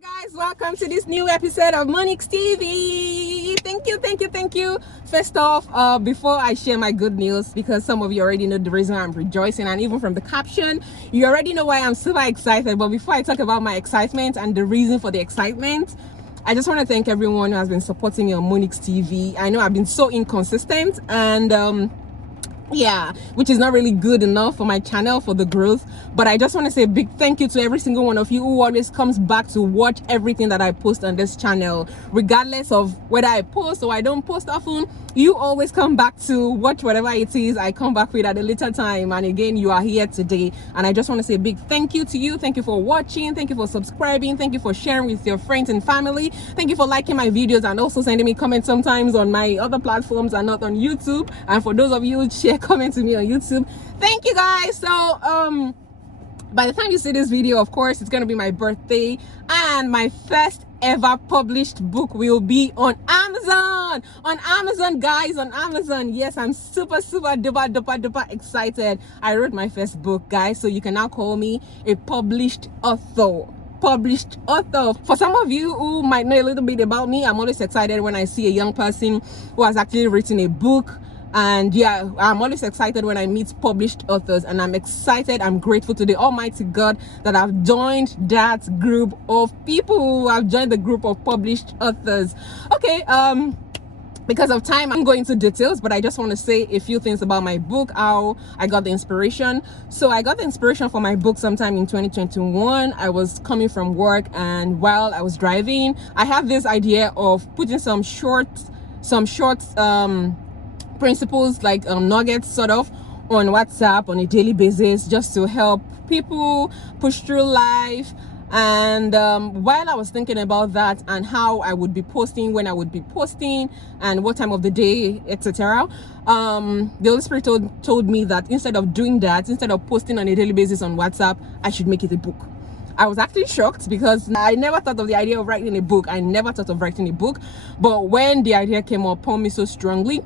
Guys, welcome to this new episode of Monix TV. Thank you. First off, before I share my good news, because some of you already know the reason I'm rejoicing, and even from the caption you already know why I'm super excited. But before I talk about my excitement and the reason for the excitement, I just want to thank everyone who has been supporting me on Monix TV. I know I've been so inconsistent, and yeah, which is not really good enough for my channel, for the growth. But I just want to say a big thank you to every single one of you who always comes back to watch everything that I post on this channel, regardless of whether I post or I don't post often. You always come back to watch whatever it is I come back with at a later time, and again, you are here today, and I just want to say a big thank you to you. Thank you for watching, thank you for subscribing, thank you for sharing with your friends and family, thank you for liking my videos and also sending me comments sometimes on my other platforms and not on YouTube. And for those of you who share comment to me on YouTube, thank you guys. So by the time you see this video, of course, it's gonna be my birthday, and my first ever published book will be on Amazon. Guys, on Amazon. Yes, I'm super duper excited. I wrote my first book, guys, so you can now call me a published author. For some of you who might know a little bit about me, I'm always excited when I see a young person who has actually written a book. And yeah, I'm always excited when I meet published authors, and I'm excited, I'm grateful to the Almighty God that I've joined that group of people. I've joined the group of published authors. Okay, because of time, I'm going into details, but I just want to say a few things about my book, how I got the inspiration. So I got the inspiration for my book sometime in 2021. I was coming from work, and while I was driving, I have this idea of putting some short principles, like nuggets sort of, on WhatsApp on a daily basis, just to help people push through life. And while I was thinking about that and how I would be posting, when I would be posting, and what time of the day, etc., the Holy Spirit told me that instead of doing that, instead of posting on a daily basis on WhatsApp, I should make it a book. I was actually shocked because I never thought of the idea of writing a book. But when the idea came upon me so strongly,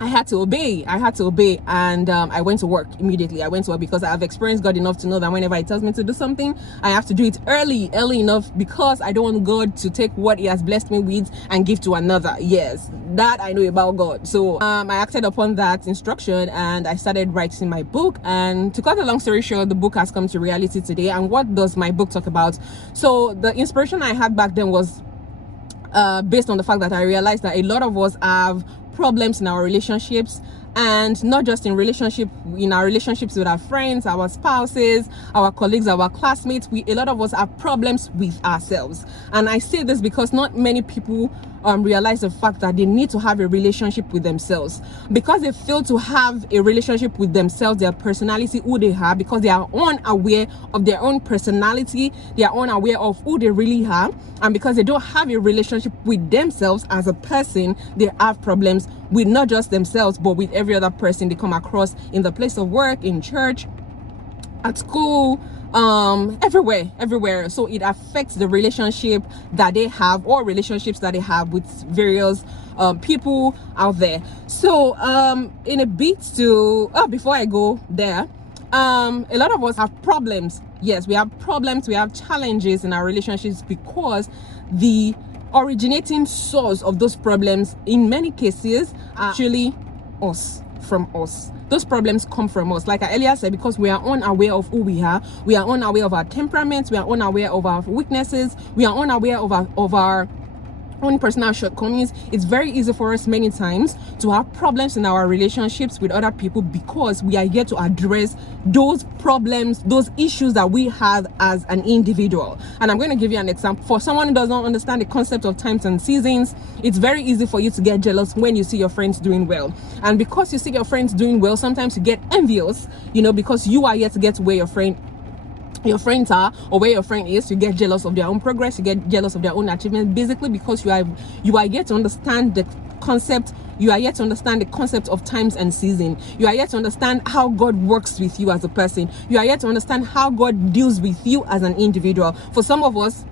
I had to obey, and I went to work immediately. I went to work because I have experienced God enough to know that whenever He tells me to do something, I have to do it early enough, because I don't want God to take what He has blessed me with and give to another. Yes, that I know about God. So I acted upon that instruction, and I started writing my book. And to cut a long story short, the book has come to reality today. And what does my book talk about? So the inspiration I had back then was based on the fact that I realized that a lot of us have problems in our relationships, and not just in our relationships with our friends, our spouses, our colleagues, our classmates. A lot of us have problems with ourselves. And I say this because not many people realize the fact that they need to have a relationship with themselves. Because they fail to have a relationship with themselves, their personality, who they are, because they are unaware of their own personality, they are unaware of who they really are, and because they don't have a relationship with themselves as a person, they have problems with not just themselves, but with every other person they come across in the place of work, in church, at school, everywhere. So it affects the relationship that they have, or relationships that they have with various people out there. So in a bit to before I go there, a lot of us have problems. Yes, we have problems, we have challenges in our relationships, because the originating source of those problems in many cases are actually from us. Those problems come from us, like I earlier said, because we are unaware of who we are unaware of our temperaments, we are unaware of our weaknesses, we are unaware of our own personal shortcomings. It's very easy for us many times to have problems in our relationships with other people, because we are here to address those problems, those issues that we have as an individual. And I'm going to give you an example. For someone who does not understand the concept of times and seasons, it's very easy for you to get jealous when you see your friends doing well. And because you see your friends doing well, sometimes you get envious, because you are here to get where your friends are, or where your friend is. You get jealous of their own progress, you get jealous of their own achievements, basically because you are yet to understand the concept of times and season. You are yet to understand how God works with you as a person. You are yet to understand how God deals with you as an individual. For some of us,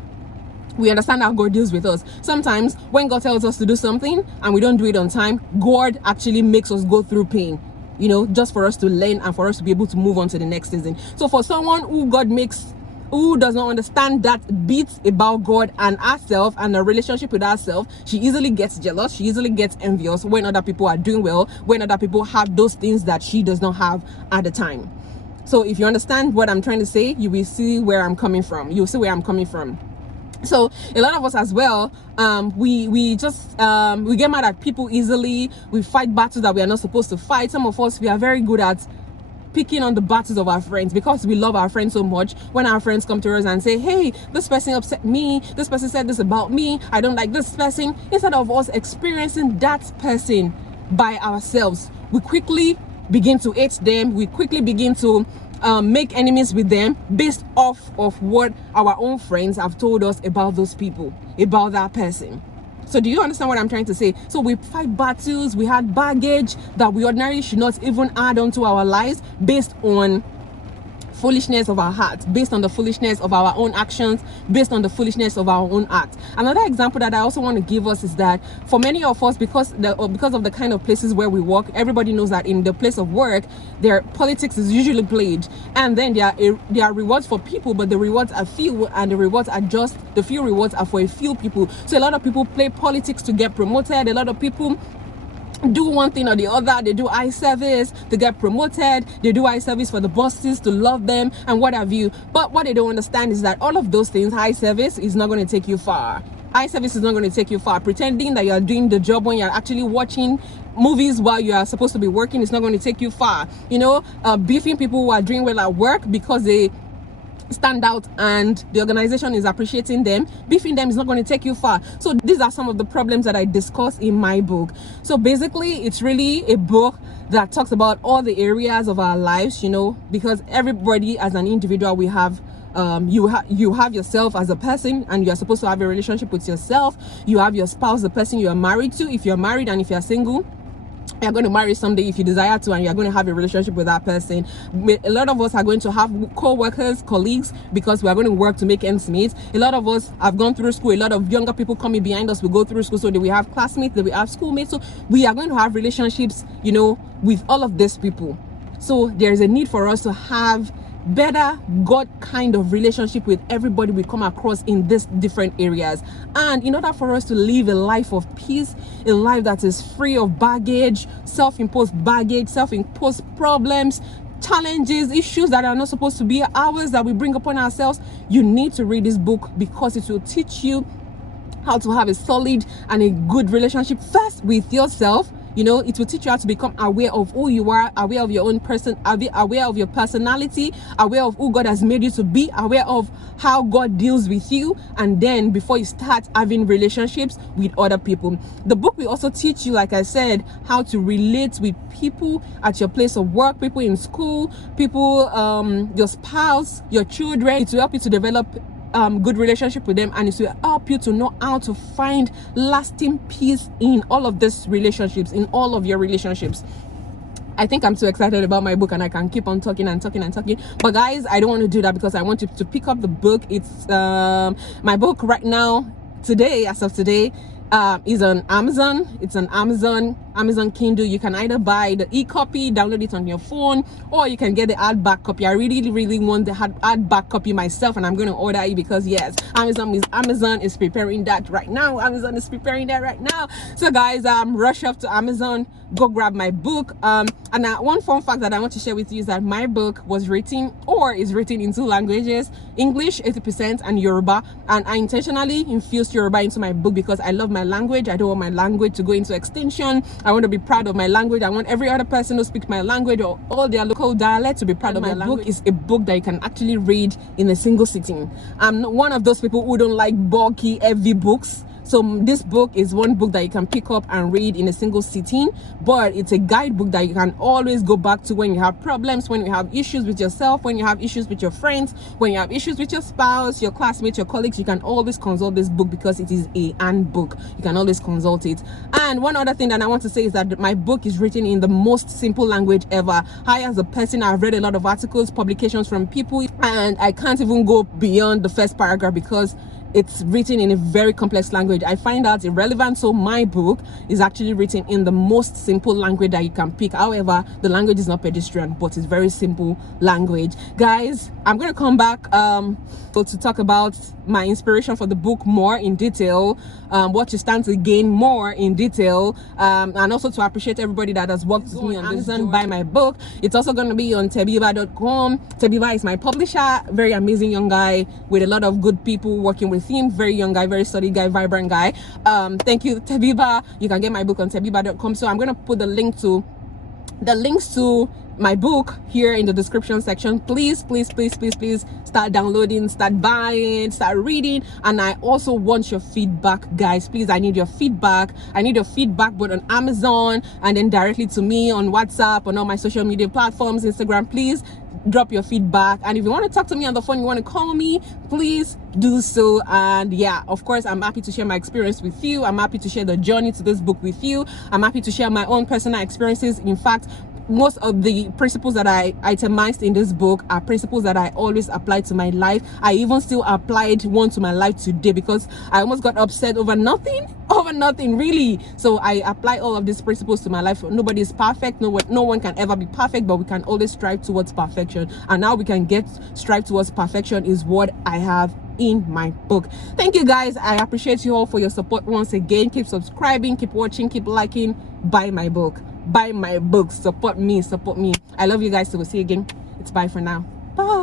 we understand how God deals with us. Sometimes when God tells us to do something and we don't do it on time, God actually makes us go through pain, just for us to learn and for us to be able to move on to the next season. So for someone who God makes who does not understand that bits about God and herself and the relationship with herself, she easily gets jealous, she easily gets envious when other people are doing well, when other people have those things that she does not have at the time. So if you understand what I'm trying to say, you will see where I'm coming from. You'll see where I'm coming from. So a lot of us as well, we get mad at people easily. We fight battles that we are not supposed to fight. Some of us, we are very good at picking on the battles of our friends because we love our friends so much. When our friends come to us and say, hey, this person upset me, this person said this about me, I don't like this person, instead of us experiencing that person by ourselves, we quickly begin to hate them. We quickly begin to make enemies with them based off of what our own friends have told us about those people, about that person. So do you understand what I'm trying to say? So we fight battles, we had baggage that we ordinarily should not even add onto our lives based on foolishness of our hearts, based on the foolishness of our own actions, based on the foolishness of our own acts. Another example that I also want to give us is that for many of us, because of the kind of places where we work, everybody knows that in the place of work, their politics is usually played, and then there are rewards for people, but the rewards are few, and the few rewards are for a few people. So a lot of people play politics to get promoted. A lot of people do one thing or the other. They do eye service to get promoted, they do eye service for the bosses to love them and what have you. But what they don't understand is that all of those things, eye service is not going to take you far. Eye service is not going to take you far. Pretending that you are doing the job when you're actually watching movies while you are supposed to be working is not going to take you far. You know, beefing people who are doing well at work because they stand out and the organization is appreciating them, beefing them is not going to take you far. So these are some of the problems that I discuss in my book. So basically, it's really a book that talks about all the areas of our lives, you know, because everybody as an individual, we have you have yourself as a person, and you are supposed to have a relationship with yourself. You have your spouse, the person you are married to, if you're married, and if you're single, you're going to marry someday if you desire to, and you're going to have a relationship with that person. A lot of us are going to have co-workers, colleagues, because we are going to work to make ends meet. A lot of us have gone through school. A lot of younger people coming behind us will go through school, so that we have classmates, that we have schoolmates. So we are going to have relationships, you know, with all of these people. So there's a need for us to have better God kind of relationship with everybody we come across in these different areas. And in order for us to live a life of peace, a life that is free of baggage, self-imposed problems, challenges, issues that are not supposed to be ours, that we bring upon ourselves, you need to read this book, because it will teach you how to have a solid and a good relationship first with yourself. You know, it will teach you how to become aware of who you are, aware of your own person, aware of your personality, aware of who God has made you to be, aware of how God deals with you, and then before you start having relationships with other people. The book will also teach you, like I said, how to relate with people at your place of work, people in school, people, your spouse, your children. It will help you to develop good relationship with them, and it will help you to know how to find lasting peace in all of these relationships, in all of your relationships. I think I'm so excited about my book, and I can keep on talking and talking and talking, but guys, I don't want to do that, because I want you to pick up the book. It's my book right now, today, as of today, is on Amazon. It's on Amazon Kindle. You can either buy the e-copy, download it on your phone, or you can get the hardback copy. I really want the hardback copy myself, and I'm going to order it, because yes, Amazon is preparing that right now. Amazon is preparing that right now. So guys, rush up to Amazon, go grab my book. And one fun fact that I want to share with you is that my book was written, or is written, in 2 languages: English 80% and Yoruba. And I intentionally infused Yoruba into my book because I love my language. I don't want my language to go into extinction. I want to be proud of my language. I want every other person who speaks my language, or all their local dialect, to be proud of my language. Book is a book that you can actually read in a single sitting. I'm not one of those people who don't like bulky, heavy books. So this book is one book that you can pick up and read in a single sitting, but it's a guidebook that you can always go back to when you have problems, when you have issues with yourself, when you have issues with your friends, when you have issues with your spouse, your classmates, your colleagues. You can always consult this book, because it is a handbook. You can always consult it. And one other thing that I want to say is that my book is written in the most simple language ever. I, as a person, I've read a lot of articles, publications from people, and I can't even go beyond the first paragraph, because it's written in a very complex language. I find that irrelevant, so my book is actually written in the most simple language that you can pick. However, the language is not pedestrian, but it's very simple language. Guys, I'm going to come back to talk about my inspiration for the book more in detail, what you stand to gain more in detail, and also to appreciate everybody that has worked with me on Amazon, buy my book. It's also going to be on tebiba.com. Tebiba is my publisher, very amazing young guy with a lot of good people working with him, very young guy, very solid guy, vibrant guy. Thank you, Tebiba. You can get my book on tebiba.com. So I'm going to put the links to my book here in the description section. Please start downloading, start buying, start reading. And I also want your feedback, guys. Please, I need your feedback. I need your feedback both on Amazon and then directly to me on WhatsApp, on all my social media platforms, Instagram. Please drop your feedback. And if you want to talk to me on the phone, you want to call me, please do so. And yeah, of course, I'm happy to share my experience with you. I'm happy to share the journey to this book with you. I'm happy to share my own personal experiences. In fact, most of the principles that I itemized in this book are principles that I always apply to my life. I even still applied one to my life today because I almost got upset over nothing really. So I apply all of these principles to my life. Nobody is perfect. No one can ever be perfect, but we can always strive towards perfection. And now we can strive towards perfection is what I have in my book. Thank you, guys. I appreciate you all for your support once again. Keep subscribing, keep watching, keep liking. Buy my book, support me. I love you guys. So we'll see you again. It's bye for now. Bye.